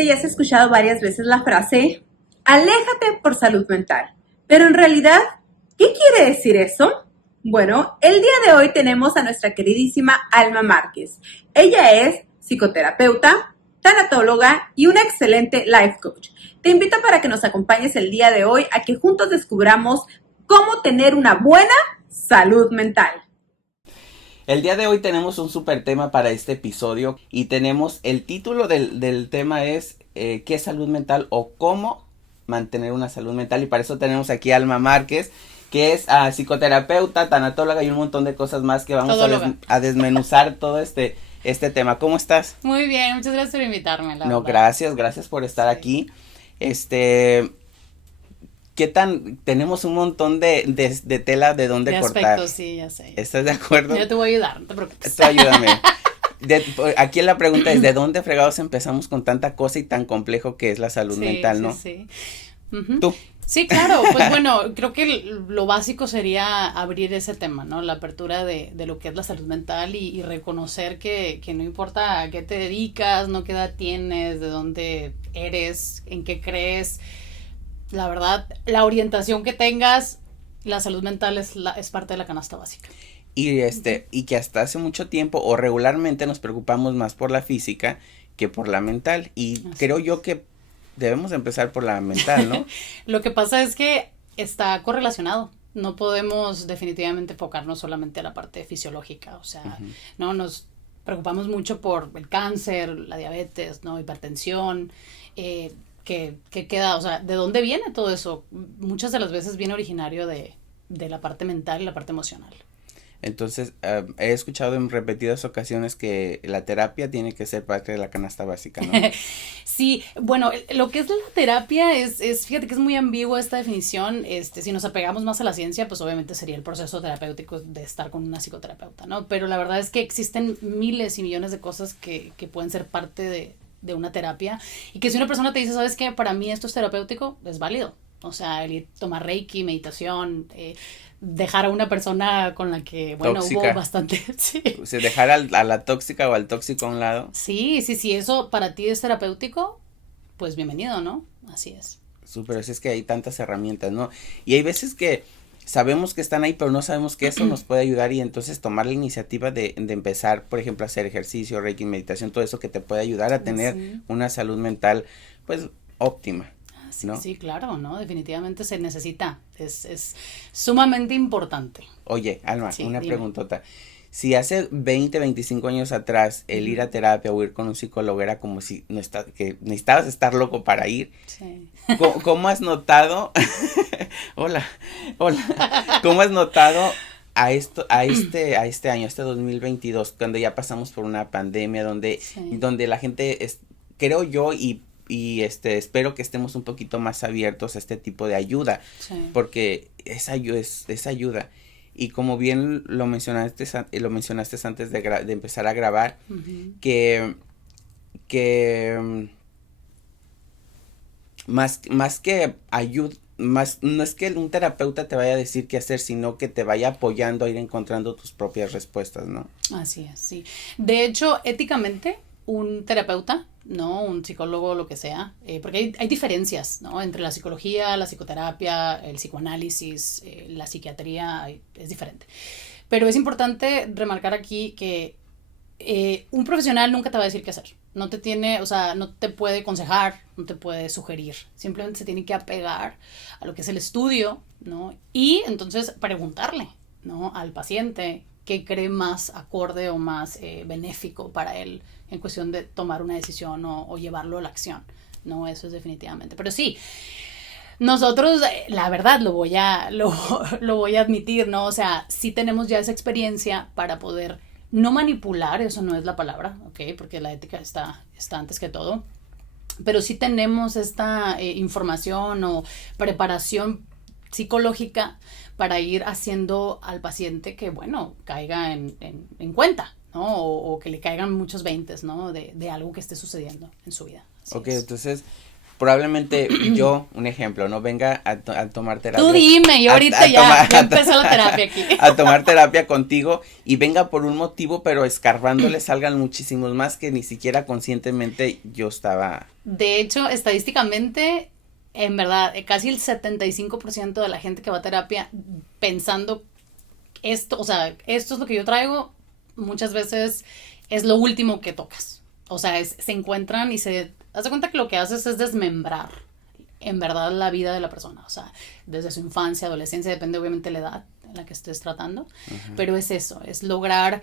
Seguramente ya has escuchado varias veces la frase, aléjate por salud mental. Pero en realidad, ¿qué quiere decir eso? Bueno, el día de hoy tenemos a nuestra queridísima Alma Márquez. Ella es psicoterapeuta, tanatóloga y una excelente life coach. Te invito para que nos acompañes el día de hoy a que juntos descubramos cómo tener una buena salud mental. El día de hoy tenemos un súper tema para este episodio y tenemos el título del tema es ¿qué es salud mental o cómo mantener una salud mental? Y para eso tenemos aquí a Alma Márquez, que es psicoterapeuta, tanatóloga y un montón de cosas más que vamos a desmenuzar todo este tema. ¿Cómo estás? Muy bien, muchas gracias por invitarme. No, gracias por estar aquí. ¿Qué tan? Tenemos un montón de tela de dónde cortar. Aspectos, sí, ya sé. ¿Estás de acuerdo? Yo te voy a ayudar, no te preocupes. Tú ayúdame. Aquí la pregunta es, ¿de dónde fregados empezamos con tanta cosa y tan complejo que es la salud mental, no? Sí. ¿Tú? Sí, claro, pues bueno, creo que lo básico sería abrir ese tema, ¿no? La apertura de lo que es la salud mental y reconocer que no importa a qué te dedicas, no qué edad tienes, de dónde eres, en qué crees. La verdad, la orientación que tengas, la salud mental es parte de la canasta básica. Y que hasta hace mucho tiempo o regularmente nos preocupamos más por la física que por la mental. Y creo yo que debemos empezar por la mental, ¿no? Lo que pasa es que está correlacionado. No podemos definitivamente enfocarnos solamente a la parte fisiológica. O sea, no nos preocupamos mucho por el cáncer, la diabetes, ¿no? Hipertensión, que queda, o sea, ¿de dónde viene todo eso? Muchas de las veces viene originario de la parte mental y la parte emocional. Entonces, he escuchado en repetidas ocasiones que la terapia tiene que ser parte de la canasta básica, ¿no? Sí, bueno, lo que es la terapia es, fíjate que es muy ambigua esta definición. Si nos apegamos más a la ciencia, pues obviamente sería el proceso terapéutico de estar con una psicoterapeuta, ¿no? Pero la verdad es que existen miles y millones de cosas que pueden ser parte de una terapia, y que si una persona te dice, ¿sabes qué? Para mí esto es terapéutico, es válido. O sea, el tomar reiki, meditación, dejar a una persona con la que, bueno, tóxica. Hubo bastante, sí. O sea, dejar a la tóxica o al tóxico a un lado. Sí, eso para ti es terapéutico, pues bienvenido, ¿no? Así es. Súper, es que hay tantas herramientas, ¿no? Y hay veces que sabemos que están ahí, pero no sabemos que eso nos puede ayudar, y entonces tomar la iniciativa de empezar, por ejemplo, a hacer ejercicio, reiki, meditación, todo eso que te puede ayudar a tener una salud mental, pues, óptima. Sí, ¿no? Sí, claro, ¿no? Definitivamente se necesita, es sumamente importante. Oye, Alma, una preguntota. Si hace 20, 25 años atrás el ir a terapia o ir con un psicólogo era como si que necesitabas estar loco para ir, ¿Cómo has notado? Hola, ¿cómo has notado a este año, este 2022, cuando ya pasamos por una pandemia donde la gente creo yo y espero que estemos un poquito más abiertos a este tipo de ayuda, porque esa ayuda. Y como bien lo mencionaste antes de empezar a grabar, que más que ayuda, no es que un terapeuta te vaya a decir qué hacer, sino que te vaya apoyando a ir encontrando tus propias respuestas, ¿no? Así es, sí. De hecho, éticamente, un terapeuta, ¿no? Un psicólogo, lo que sea, porque hay diferencias, ¿no? Entre la psicología, la psicoterapia, el psicoanálisis, la psiquiatría, es diferente. Pero es importante remarcar aquí que un profesional nunca te va a decir qué hacer. No te puede aconsejar, no te puede sugerir. Simplemente se tiene que apegar a lo que es el estudio, ¿no? Y entonces preguntarle, ¿no? Al paciente qué cree más acorde o más benéfico para él en cuestión de tomar una decisión o llevarlo a la acción, ¿no? Eso es definitivamente. Pero sí, nosotros, la verdad, lo voy a admitir, ¿no? O sea, sí tenemos ya esa experiencia para poder no manipular, eso no es la palabra, ¿ok? Porque la ética está antes que todo. Pero sí tenemos esta información o preparación psicológica para ir haciendo al paciente que, bueno, caiga en cuenta, ¿no? O que le caigan muchos veintes, ¿no? De algo que esté sucediendo en su vida. Ok, entonces, probablemente yo, un ejemplo, no venga a tomar terapia. Tú dime, yo ahorita ya empezó la terapia aquí. A tomar terapia contigo y venga por un motivo, pero escarbándole salgan muchísimos más que ni siquiera conscientemente yo estaba. De hecho, estadísticamente, en verdad, casi el 75% de la gente que va a terapia pensando esto, o sea, esto es lo que yo traigo, muchas veces es lo último que tocas. O sea, se encuentran y se... Haz de cuenta que lo que haces es desmembrar, en verdad, la vida de la persona. O sea, desde su infancia, adolescencia, depende obviamente de la edad en la que estés tratando. Uh-huh. Pero es eso, es lograr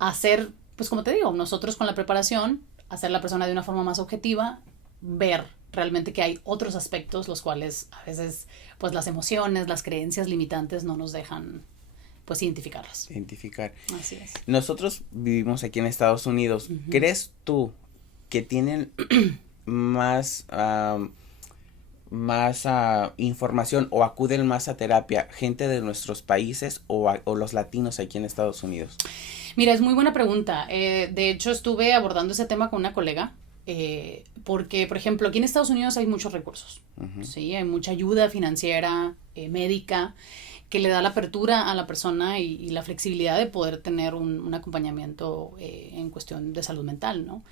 hacer, pues como te digo, nosotros con la preparación, hacer la persona de una forma más objetiva, ver realmente que hay otros aspectos los cuales a veces, pues las emociones, las creencias limitantes no nos dejan... pues identificarlas. Identificar. Así es. Nosotros vivimos aquí en Estados Unidos. Uh-huh. ¿Crees tú que tienen más información o acuden más a terapia gente de nuestros países o los latinos aquí en Estados Unidos? Mira, es muy buena pregunta. De hecho, estuve abordando ese tema con una colega. Porque, por ejemplo, aquí en Estados Unidos hay muchos recursos. Uh-huh. ¿Sí? Hay mucha ayuda financiera, médica, que le da la apertura a la persona y la flexibilidad de poder tener un acompañamiento en cuestión de salud mental, ¿no?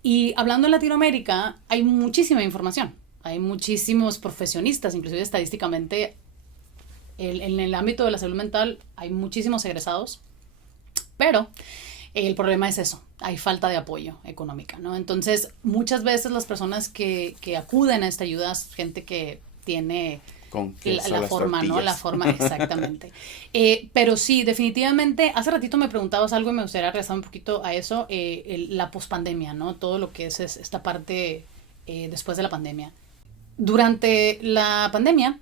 Y hablando en Latinoamérica, hay muchísima información. Hay muchísimos profesionistas, inclusive estadísticamente, en el ámbito de la salud mental hay muchísimos egresados, pero el problema es eso, hay falta de apoyo económica, ¿no? Entonces, muchas veces las personas que acuden a esta ayuda es gente que tiene... con la forma, tortillas. ¿No? La forma, exactamente. Pero sí, definitivamente, hace ratito me preguntabas algo y me gustaría regresar un poquito a eso, la pospandemia, ¿no? Todo lo que es esta parte después de la pandemia. Durante la pandemia,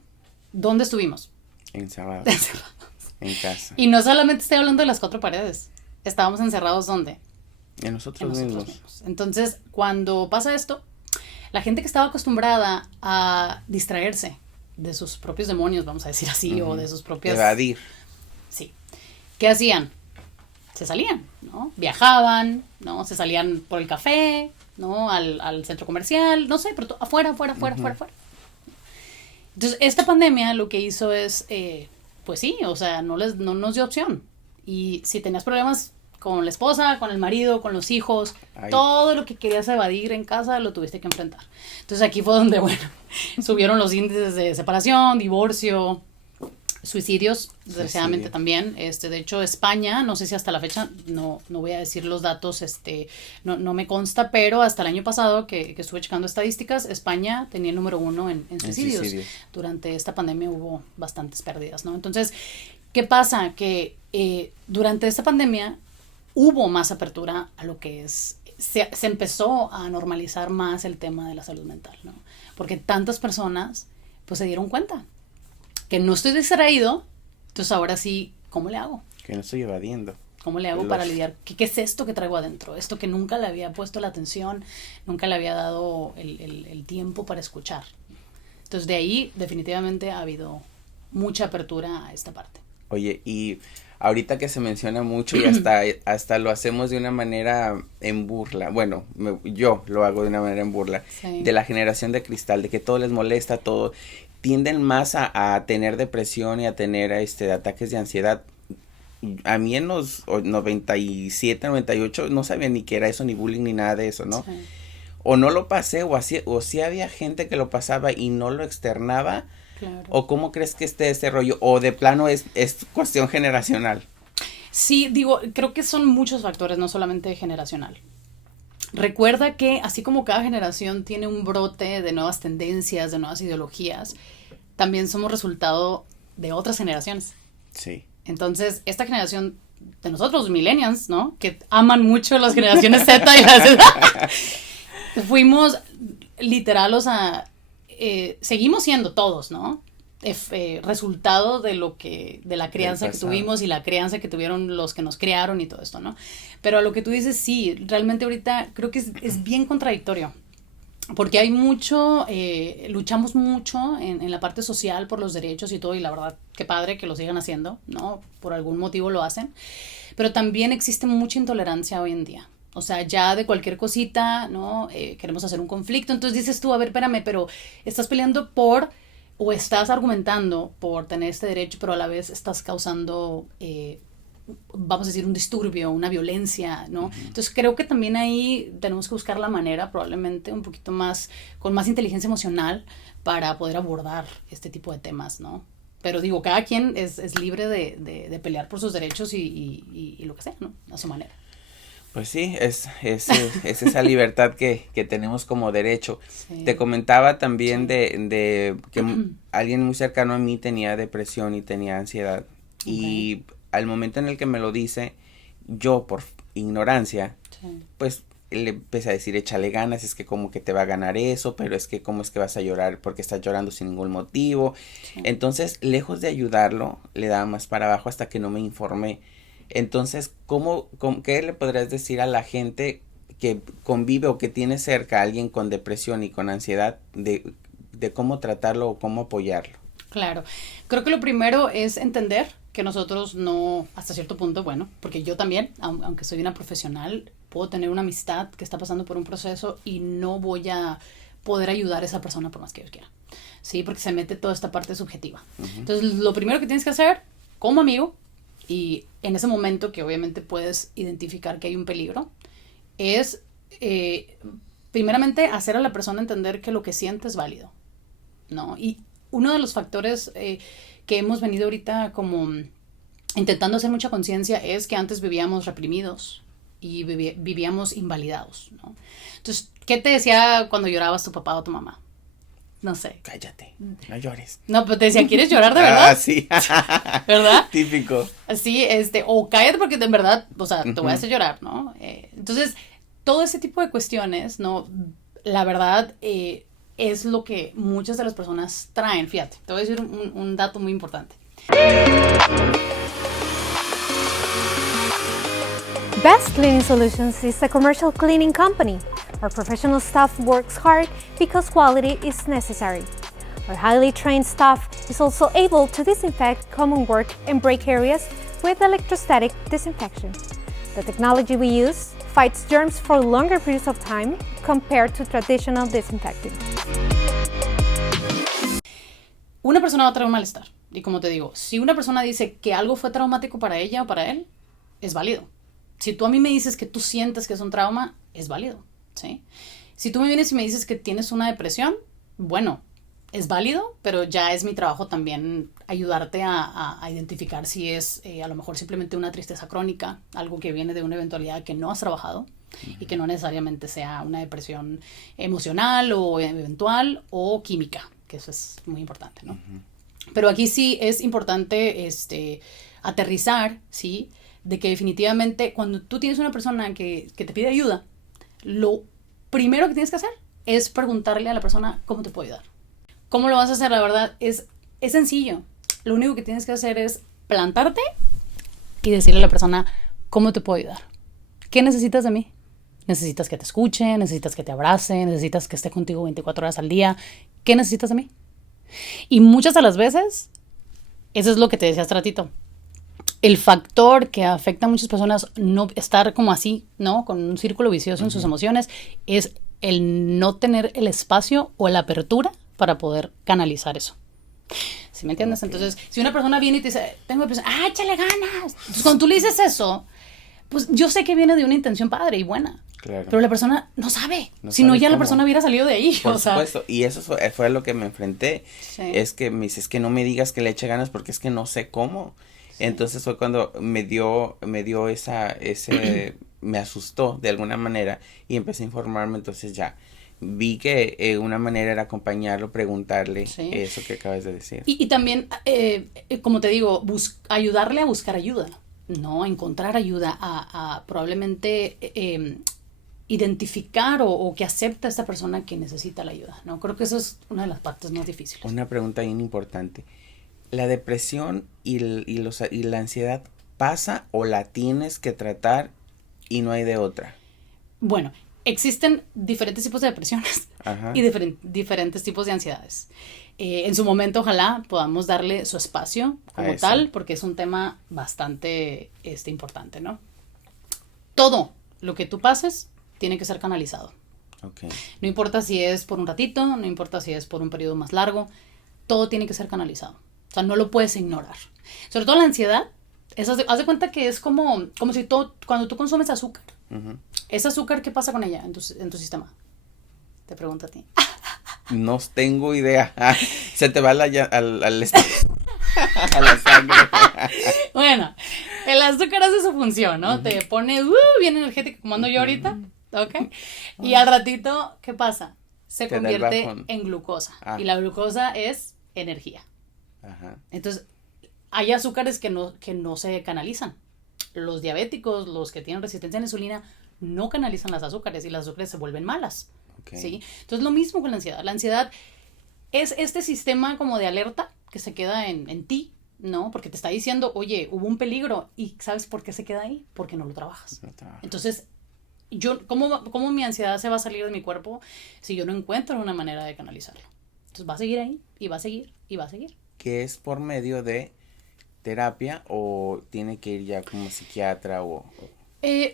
¿dónde estuvimos? Encerrados. En casa. Y no solamente estoy hablando de las 4 paredes, estábamos encerrados, ¿dónde? En nosotros mismos. Entonces, cuando pasa esto, la gente que estaba acostumbrada a distraerse de sus propios demonios, vamos a decir así, uh-huh. O de sus propias... Evadir. Sí. ¿Qué hacían? Se salían, ¿no? Viajaban, ¿no? Se salían por el café, ¿no? Al centro comercial, no sé, pero afuera. Entonces, esta pandemia lo que hizo es, pues sí, o sea, no nos dio opción. Y si tenías problemas con la esposa, con el marido, con los hijos, todo lo que querías evadir en casa lo tuviste que enfrentar. Entonces aquí fue donde, bueno, subieron los índices de separación, divorcio, suicidios, desgraciadamente también. De hecho, España, no sé si hasta la fecha, no voy a decir los datos, no me consta, pero hasta el año pasado que estuve checando estadísticas, España tenía el número 1 en suicidios. Durante esta pandemia hubo bastantes pérdidas, ¿no? Entonces, ¿qué pasa? Que durante esta pandemia hubo más apertura a lo que es, se empezó a normalizar más el tema de la salud mental, ¿no? Porque tantas personas, pues, se dieron cuenta que no estoy distraído, entonces ahora sí, ¿cómo le hago? Que no estoy evadiendo. ¿Cómo le hago para lidiar? ¿Qué es esto que traigo adentro? Esto que nunca le había puesto la atención, nunca le había dado el tiempo para escuchar. Entonces, de ahí, definitivamente, ha habido mucha apertura a esta parte. Oye, y ahorita que se menciona mucho y hasta lo hacemos de una manera en burla, bueno, yo lo hago de una manera en burla, sí. De la generación de cristal, de que todo les molesta, todo, tienden más a tener depresión y a tener ataques de ansiedad. A mí en los 97, 98 no sabía ni qué era eso, ni bullying, ni nada de eso, ¿no? Sí. O no lo pasé, o sí había gente que lo pasaba y no lo externaba. Claro. ¿O cómo crees que esté ese rollo? ¿O de plano es cuestión generacional? Sí, creo que son muchos factores, no solamente generacional. Recuerda que así como cada generación tiene un brote de nuevas tendencias, de nuevas ideologías, también somos resultado de otras generaciones. Sí. Entonces, esta generación de nosotros, los millennials, ¿no? Que aman mucho las generaciones Z y las Z, fuimos literal, o sea... seguimos siendo todos, ¿no? Resultado de la crianza que tuvimos y la crianza que tuvieron los que nos criaron y todo esto, ¿no? Pero a lo que tú dices, sí, realmente ahorita creo que es bien contradictorio, porque hay mucho, luchamos mucho en la parte social por los derechos y todo, y la verdad, qué padre que lo sigan haciendo, ¿no? Por algún motivo lo hacen, pero también existe mucha intolerancia hoy en día. O sea, ya de cualquier cosita, ¿no? Queremos hacer un conflicto. Entonces dices tú, a ver, espérame, pero estás peleando o estás argumentando por tener este derecho, pero a la vez estás causando, vamos a decir, un disturbio, una violencia, ¿no? Entonces creo que también ahí tenemos que buscar la manera, probablemente un poquito más, con más inteligencia emocional, para poder abordar este tipo de temas, ¿no? Pero digo, cada quien es libre de pelear por sus derechos y lo que sea, ¿no? A su manera. Pues sí, es esa libertad que tenemos como derecho. Sí. Te comentaba también de que alguien muy cercano a mí tenía depresión y tenía ansiedad. Okay. Y al momento en el que me lo dice, yo por ignorancia, sí, pues le empecé a decir, échale ganas, es que como que te va a ganar eso, pero es que cómo es que vas a llorar porque estás llorando sin ningún motivo. Sí. Entonces, lejos de ayudarlo, le daba más para abajo hasta que no me informé. Entonces, ¿qué le podrías decir a la gente que convive o que tiene cerca a alguien con depresión y con ansiedad de cómo tratarlo o cómo apoyarlo? Claro, creo que lo primero es entender que nosotros no, hasta cierto punto, bueno, porque yo también, aunque soy una profesional, puedo tener una amistad que está pasando por un proceso y no voy a poder ayudar a esa persona por más que yo quiera, ¿sí? Porque se mete toda esta parte subjetiva. Uh-huh. Entonces, lo primero que tienes que hacer como amigo, y en ese momento que obviamente puedes identificar que hay un peligro, es primeramente hacer a la persona entender que lo que siente es válido, ¿no? Y uno de los factores que hemos venido ahorita como intentando hacer mucha conciencia es que antes vivíamos reprimidos y vivíamos invalidados, ¿no? Entonces, ¿qué te decía cuando llorabas tu papá o tu mamá? No sé. Cállate, no llores. No, pero te decía, ¿quieres llorar de verdad? Ah, sí. ¿Verdad? Típico. Sí, o cállate porque de verdad, o sea, te voy a hacer llorar, ¿no? Entonces, todo ese tipo de cuestiones, ¿no? La verdad, es lo que muchas de las personas traen. Fíjate, te voy a decir un dato muy importante. Best Cleaning Solutions is a commercial cleaning company. Our professional staff works hard because quality is necessary. Our highly trained staff is also able to disinfect common work and break areas with electrostatic disinfection. The technology we use fights germs for longer periods of time compared to traditional disinfecting. Una persona va a traer un malestar. Y como te digo, si una persona dice que algo fue traumático para ella o para él, es válido. Si tú a mí me dices que tú sientes que es un trauma, es válido, ¿sí? Si tú me vienes y me dices que tienes una depresión, bueno, es válido, pero ya es mi trabajo también ayudarte a identificar si es a lo mejor simplemente una tristeza crónica, algo que viene de una eventualidad que no has trabajado y que no necesariamente sea una depresión emocional o eventual o química, que eso es muy importante, ¿no? Pero aquí sí es importante aterrizar, ¿sí? De que definitivamente cuando tú tienes una persona que te pide ayuda, lo primero que tienes que hacer es preguntarle a la persona cómo te puedo ayudar. ¿Cómo lo vas a hacer? La verdad es sencillo. Lo único que tienes que hacer es plantarte y decirle a la persona cómo te puedo ayudar. ¿Qué necesitas de mí? ¿Necesitas que te escuche? ¿Necesitas que te abrace? ¿Necesitas que esté contigo 24 horas al día? ¿Qué necesitas de mí? Y muchas de las veces, eso es lo que te decía hace ratito. El factor que afecta a muchas personas no estar como así, ¿no? Con un círculo vicioso en sus emociones, es el no tener el espacio o la apertura para poder canalizar eso. ¿Sí me entiendes? Okay. Entonces, si una persona viene y te dice, tengo depresión, ¡ah, échale ganas! Entonces, cuando tú le dices eso, pues yo sé que viene de una intención padre y buena. Claro. Pero la persona no sabe. Si no, ya cómo. La persona hubiera salido de ahí. Por supuesto. Y eso fue a lo que me enfrenté. Sí. Es que me dices que no me digas que le eche ganas porque es que no sé cómo. Sí. Entonces fue cuando me dio me asustó de alguna manera y empecé a informarme. Entonces ya vi que una manera era acompañarlo, preguntarle sí. Eso que acabas de decir. Y también, como te digo, ayudarle a buscar ayuda, ¿no? Encontrar ayuda, a probablemente identificar o que acepta a esta persona que necesita la ayuda, ¿no? Creo que eso es una de las partes más difíciles. Una pregunta bien importante. ¿La depresión y la ansiedad pasa o la tienes que tratar y no hay de otra? Bueno, existen diferentes tipos de depresiones y diferentes tipos de ansiedades. En su momento, ojalá podamos darle su espacio como tal, porque es un tema bastante importante, ¿no? Todo lo que tú pases tiene que ser canalizado. Okay. No importa si es por un ratito, no importa si es por un periodo más largo, todo tiene que ser canalizado. O sea, no lo puedes ignorar. Sobre todo la ansiedad, haz de cuenta que es como si cuando tú consumes azúcar, ese azúcar, ¿qué pasa con ella en tu sistema? Te pregunto a ti. No tengo idea. Se te va a la sangre. Bueno, el azúcar hace su función, ¿no? Te pone bien energético como ando yo ahorita, ¿ok? Y al ratito, ¿qué pasa? Se convierte en glucosa. Y la glucosa es energía. Ajá. Entonces, hay azúcares que no se canalizan. Los diabéticos, los que tienen resistencia a la insulina, no canalizan las azúcares y las azúcares se vuelven malas. Okay. ¿Sí? Entonces, lo mismo con la ansiedad. La ansiedad es este sistema como de alerta que se queda en ti, ¿no? Porque te está diciendo, oye, hubo un peligro. ¿Y sabes por qué se queda ahí? Porque no lo trabajas. Entonces, ¿cómo mi ansiedad se va a salir de mi cuerpo si yo no encuentro una manera de canalizarlo? Entonces, va a seguir ahí y va a seguir y va a seguir. ¿Que es por medio de terapia o tiene que ir ya como psiquiatra o...?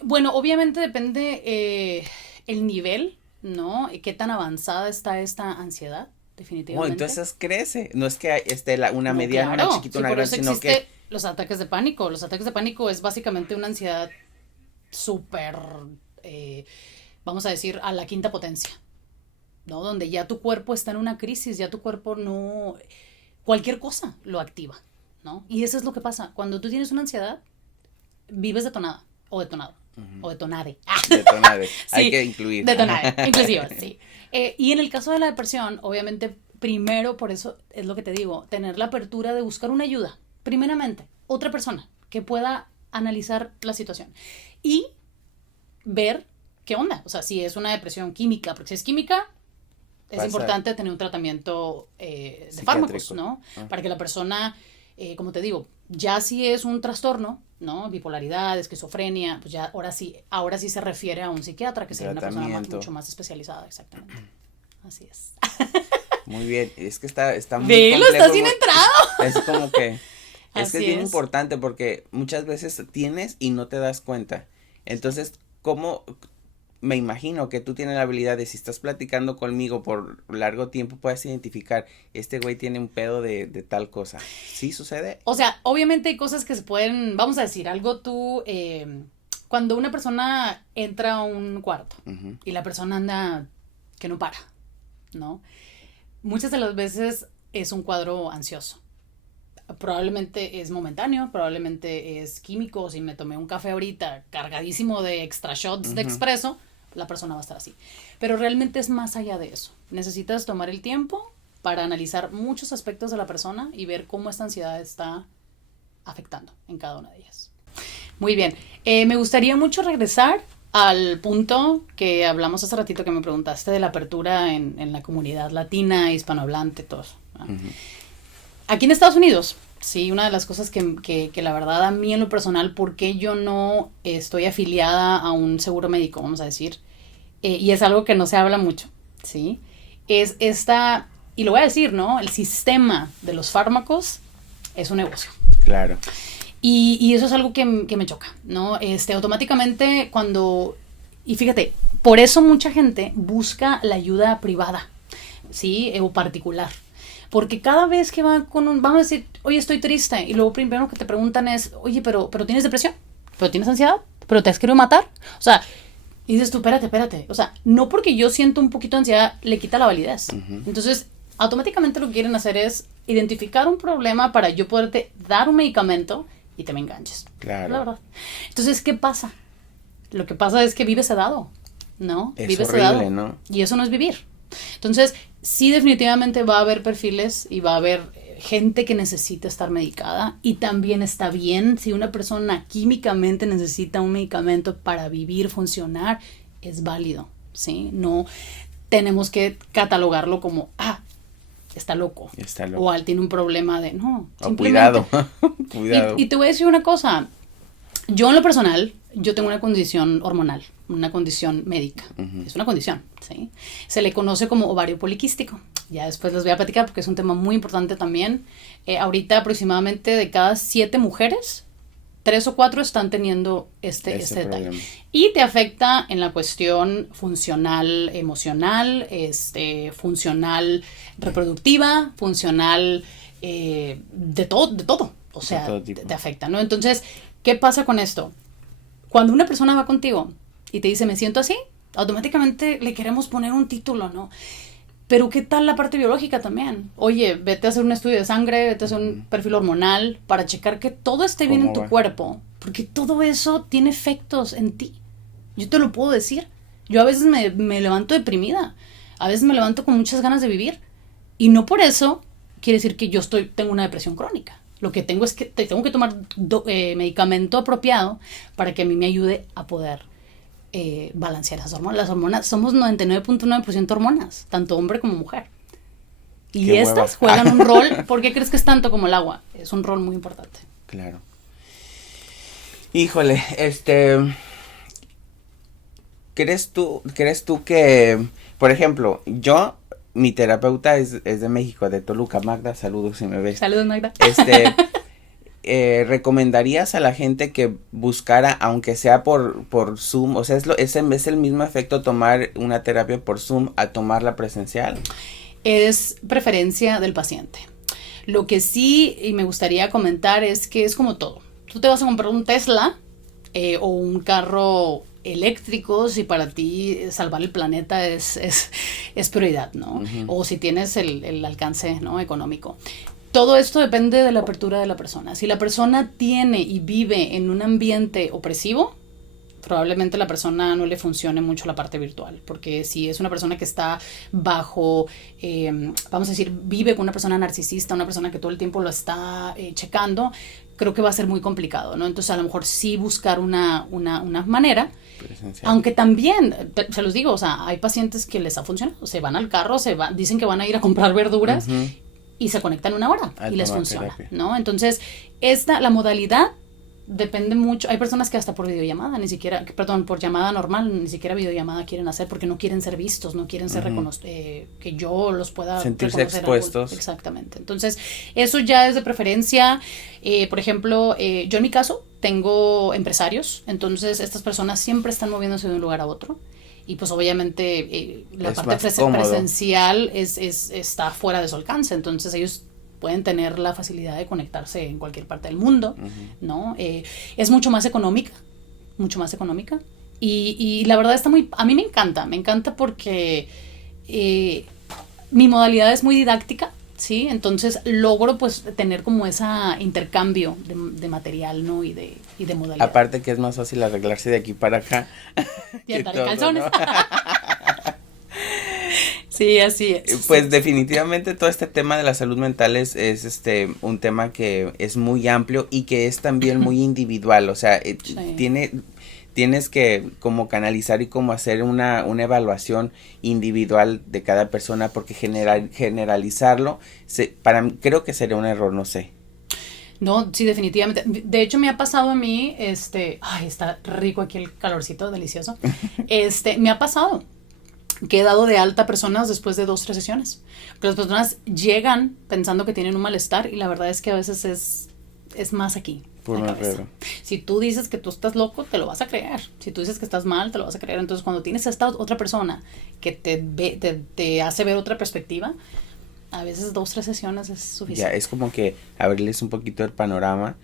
Bueno, obviamente depende el nivel, ¿no? ¿Qué tan avanzada está esta ansiedad? Definitivamente. Oh, entonces crece. No es que esté una mediana, claro, una chiquita, una grande, sino que... los ataques de pánico. Los ataques de pánico es básicamente una ansiedad súper, vamos a decir, a la quinta potencia, ¿no? Donde ya tu cuerpo está en una crisis, ya tu cuerpo no... Cualquier cosa lo activa, ¿no? Y eso es lo que pasa. Cuando tú tienes una ansiedad, vives detonada o detonado. O detonade. Detonade. Sí, hay que incluir. Detonade, inclusive, sí. Y en el caso de la depresión, obviamente, primero, por eso es lo que te digo, tener la apertura de buscar una ayuda. Primeramente, otra persona que pueda analizar la situación. Y ver qué onda. O sea, si es una depresión química, porque si es química... Es importante tener un tratamiento de fármacos, ¿no? Para que la persona, como te digo, ya si es un trastorno, ¿no? Bipolaridad, esquizofrenia, pues ya ahora sí se refiere a un psiquiatra, que sería una persona mucho más especializada, exactamente. Así es. Muy bien, es que está muy complejo. Estás bien entrado. Es como que, es bien importante porque muchas veces tienes y no te das cuenta. Entonces, ¿cómo...? Me imagino que tú tienes la habilidad de si estás platicando conmigo por largo tiempo, puedes identificar, este güey tiene un pedo de tal cosa. ¿Sí sucede? O sea, obviamente hay cosas que se pueden, vamos a decir, algo tú, cuando una persona entra a un cuarto y la persona anda que no para, ¿no? Muchas de las veces es un cuadro ansioso. Probablemente es momentáneo, probablemente es químico. Si me tomé un café ahorita cargadísimo de extra shots de expreso, la persona va a estar así. Pero realmente es más allá de eso. Necesitas tomar el tiempo para analizar muchos aspectos de la persona y ver cómo esta ansiedad está afectando en cada una de ellas. Muy bien. Me gustaría mucho regresar al punto que hablamos hace ratito que me preguntaste de la apertura en la comunidad latina, hispanohablante, todo eso, ¿no? Aquí en Estados Unidos, sí, una de las cosas que la verdad a mí en lo personal, ¿por qué yo no estoy afiliada a un seguro médico, vamos a decir? Y es algo que no se habla mucho, ¿sí? Es esta, y lo voy a decir, ¿no? El sistema de los fármacos es un negocio. Claro. Y eso es algo que me choca, ¿no? Automáticamente cuando, y fíjate, por eso mucha gente busca la ayuda privada, ¿sí? O particular. Porque cada vez que va vamos a decir, oye, estoy triste, y luego primero que te preguntan es, oye, pero ¿tienes depresión? ¿Pero tienes ansiedad? ¿Pero te has querido matar? O sea, y dices tú, espérate. O sea, no porque yo siento un poquito de ansiedad, le quita la validez. Entonces, automáticamente lo que quieren hacer es identificar un problema para yo poderte dar un medicamento y te me enganches. Claro. La verdad. Entonces, ¿qué pasa? Lo que pasa es que vives sedado, ¿no? Es vives horrible, sedado, ¿no? Y eso no es vivir. Entonces, sí, definitivamente va a haber perfiles y va a haber gente que necesita estar medicada, y también está bien si una persona químicamente necesita un medicamento para vivir, funcionar, es válido, ¿sí? No tenemos que catalogarlo como, está loco. O tiene un problema de, no, simplemente. Cuidado. Y te voy a decir una cosa, yo en lo personal, yo tengo una condición hormonal, una condición médica, es una condición, ¿sí? Se le conoce como ovario poliquístico. Ya después les voy a platicar porque es un tema muy importante también. Ahorita aproximadamente de cada 7 mujeres 3 o 4 están teniendo este detalle. Y te afecta en la cuestión funcional emocional, funcional reproductiva, funcional de todo. O sea, te afecta, ¿no? Entonces, ¿qué pasa con esto? Cuando una persona va contigo y te dice, me siento así, automáticamente le queremos poner un título, ¿no? Pero ¿qué tal la parte biológica también? Oye, vete a hacer un estudio de sangre, vete a hacer un perfil hormonal para checar que todo esté bien en tu cuerpo. Porque todo eso tiene efectos en ti. Yo te lo puedo decir. Yo a veces me levanto deprimida. A veces me levanto con muchas ganas de vivir. Y no por eso quiere decir que yo tengo una depresión crónica. Lo que tengo es que tengo que tomar medicamento apropiado para que a mí me ayude a poder balancear esas hormonas. Las hormonas, somos 99.9% hormonas, tanto hombre como mujer. Y Qué estas hueva. juegan un rol, ¿por qué crees que es tanto como el agua? Es un rol muy importante. Claro. Híjole, ¿crees tú que, por ejemplo, mi terapeuta es de México, de Toluca? Magda, saludos si me ves. Saludos, Magda. ¿Recomendarías a la gente que buscara, aunque sea por Zoom, o sea, es el mismo efecto tomar una terapia por Zoom a tomarla presencial? Es preferencia del paciente. Lo que sí, y me gustaría comentar, es que es como todo. Tú te vas a comprar un Tesla o un carro eléctrico si para ti salvar el planeta es prioridad, ¿no? Uh-huh. O si tienes el alcance, ¿no?, económico. Todo esto depende de la apertura de la persona. Si la persona tiene y vive en un ambiente opresivo, probablemente a la persona no le funcione mucho la parte virtual, porque si es una persona que está bajo, vamos a decir, vive con una persona narcisista, una persona que todo el tiempo lo está checando, creo que va a ser muy complicado, ¿no? Entonces a lo mejor sí buscar una manera, aunque también, se los digo, o sea, hay pacientes que les ha funcionado, se van al carro, dicen que van a ir a comprar verduras, uh-huh, y se conectan 1 hora y les funciona, terapia, ¿no? Entonces, la modalidad depende mucho. Hay personas que hasta por videollamada, por llamada normal, ni siquiera videollamada quieren hacer porque no quieren ser vistos, no quieren ser que yo los pueda sentirse expuestos. Exactamente. Entonces, eso ya es de preferencia. Por ejemplo, yo en mi caso tengo empresarios, entonces estas personas siempre están moviéndose de un lugar a otro. Y pues obviamente la parte presencial está fuera de su alcance, entonces ellos pueden tener la facilidad de conectarse en cualquier parte del mundo, uh-huh, ¿no? Es mucho más económica, y la verdad a mí me encanta porque mi modalidad es muy didáctica, ¿sí? Entonces logro pues tener como ese intercambio de material, ¿no? Y de modalidad. Aparte que es más fácil arreglarse de aquí para acá. Y andar en calzones. ¿No? Sí, así es. Pues definitivamente todo este tema de la salud mental es un tema que es muy amplio y que es también muy individual, o sea, sí, tienes que como canalizar y como hacer una evaluación individual de cada persona, porque generalizarlo creo que sería un error, no sé. No, sí, definitivamente. De hecho, me ha pasado a mí, ay, está rico aquí el calorcito, delicioso. Me ha pasado que he dado de alta a personas después de 2-3 sesiones. Porque las personas llegan pensando que tienen un malestar y la verdad es que a veces es más aquí. Si tú dices que tú estás loco, te lo vas a creer. Si tú dices que estás mal, te lo vas a creer. Entonces, cuando tienes a esta otra persona que te hace ver otra perspectiva, a veces 2-3 sesiones es suficiente. Ya, es como que abrirles un poquito el panorama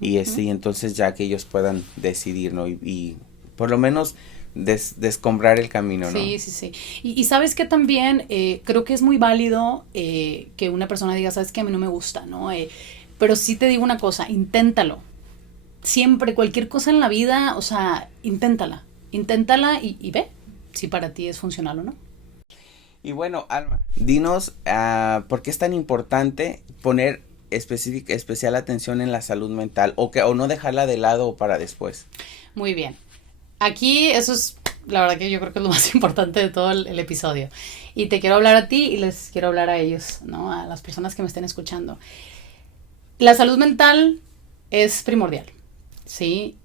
y y entonces ya que ellos puedan decidir, ¿no? Y por lo menos descombrar el camino, ¿no? Sí. Y sabes que también creo que es muy válido que una persona diga, sabes que a mí no me gusta, ¿no? Pero sí te digo una cosa, inténtalo. Siempre, cualquier cosa en la vida, o sea, inténtala y ve si para ti es funcional o no. Y bueno, Alma, dinos por qué es tan importante poner especial atención en la salud mental o no dejarla de lado para después. Muy bien. Aquí eso es, la verdad que yo creo que es lo más importante de todo el episodio. Y te quiero hablar a ti y les quiero hablar a ellos, ¿no? A las personas que me estén escuchando. La salud mental es primordial, ¿sí?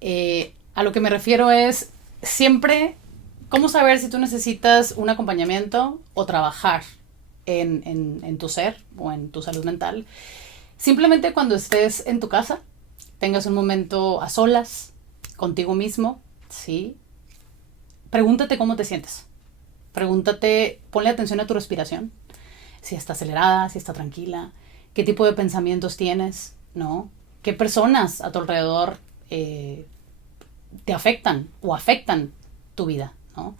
A lo que me refiero es siempre, ¿cómo saber si tú necesitas un acompañamiento o trabajar en tu ser o en tu salud mental? Simplemente cuando estés en tu casa, tengas un momento a solas, contigo mismo, ¿sí? Pregúntate cómo te sientes. Pregúntate, ponle atención a tu respiración. Si está acelerada, si está tranquila, qué tipo de pensamientos tienes, ¿no? ¿Qué personas a tu alrededor te afectan o afectan tu vida, ¿no?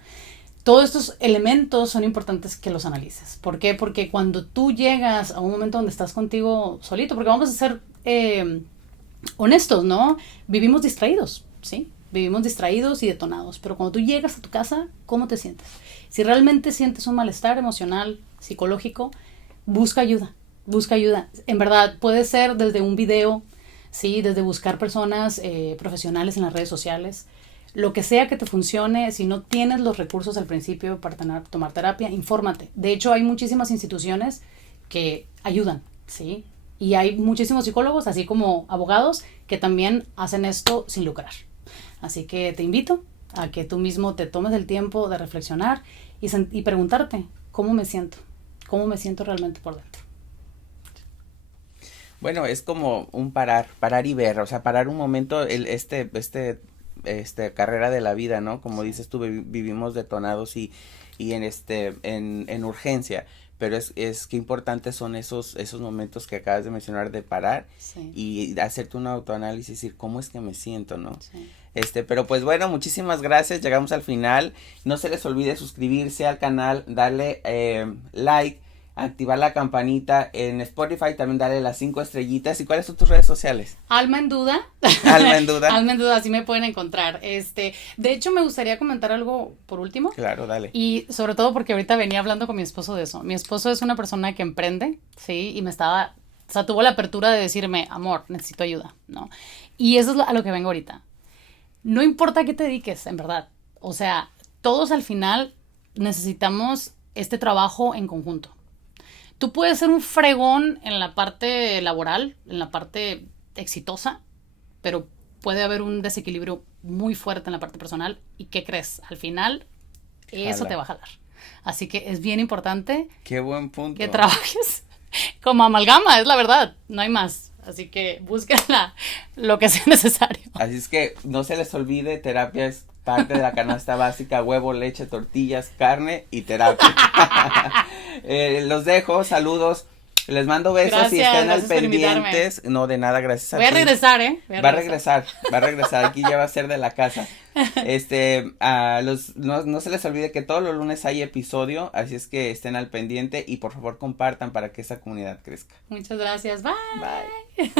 Todos estos elementos son importantes que los analices. ¿Por qué? Porque cuando tú llegas a un momento donde estás contigo solito, porque vamos a ser honestos, ¿no? Vivimos distraídos, ¿sí? Vivimos distraídos y detonados, pero cuando tú llegas a tu casa, ¿cómo te sientes? Si realmente sientes un malestar emocional, psicológico, busca ayuda, busca ayuda. En verdad, puede ser desde un video, ¿sí? Desde buscar personas profesionales en las redes sociales, lo que sea que te funcione. Si no tienes los recursos al principio para tomar terapia, infórmate. De hecho, hay muchísimas instituciones que ayudan, ¿sí? Y hay muchísimos psicólogos, así como abogados, que también hacen esto sin lucrar. Así que te invito a que tú mismo te tomes el tiempo de reflexionar y preguntarte, ¿cómo me siento? ¿Cómo me siento realmente por dentro? Bueno, es como un parar y ver, o sea, parar un momento, carrera de la vida, ¿no? Como dices tú, vivimos detonados y en urgencia, pero es que importantes son esos momentos que acabas de mencionar de parar, sí, y hacerte un autoanálisis y decir, ¿cómo es que me siento, no? Sí. Pero pues bueno, muchísimas gracias, llegamos al final. No se les olvide suscribirse al canal, darle like, activar la campanita. En Spotify también darle las 5 estrellitas. ¿Y cuáles son tus redes sociales? Alma en Duda. Alma en Duda. Alma en Duda, así me pueden encontrar. De hecho, me gustaría comentar algo por último. Claro, dale. Y sobre todo porque ahorita venía hablando con mi esposo de eso. Mi esposo es una persona que emprende, ¿sí? Y tuvo la apertura de decirme, amor, necesito ayuda, ¿no? Y eso es a lo que vengo ahorita. No importa a qué te dediques, en verdad. O sea, todos al final necesitamos este trabajo en conjunto. Tú puedes ser un fregón en la parte laboral, en la parte exitosa, pero puede haber un desequilibrio muy fuerte en la parte personal. ¿Y qué crees? Al final, eso te va a jalar. Así que es bien importante. ¡Qué buen punto! Que trabajes como amalgama, es la verdad. No hay más. Así que busquen lo que sea necesario. Así es que no se les olvide, terapia es parte de la canasta básica: huevo, leche, tortillas, carne y terapia. Los dejo, saludos. Les mando besos. Gracias, y estén al pendientes. No, de nada, gracias a ti. Voy a regresar, ¿eh? Va a regresar. Aquí ya va a ser de la casa. No se les olvide que todos los lunes hay episodio, así es que estén al pendiente y por favor compartan para que esa comunidad crezca. Muchas gracias. Bye. Bye.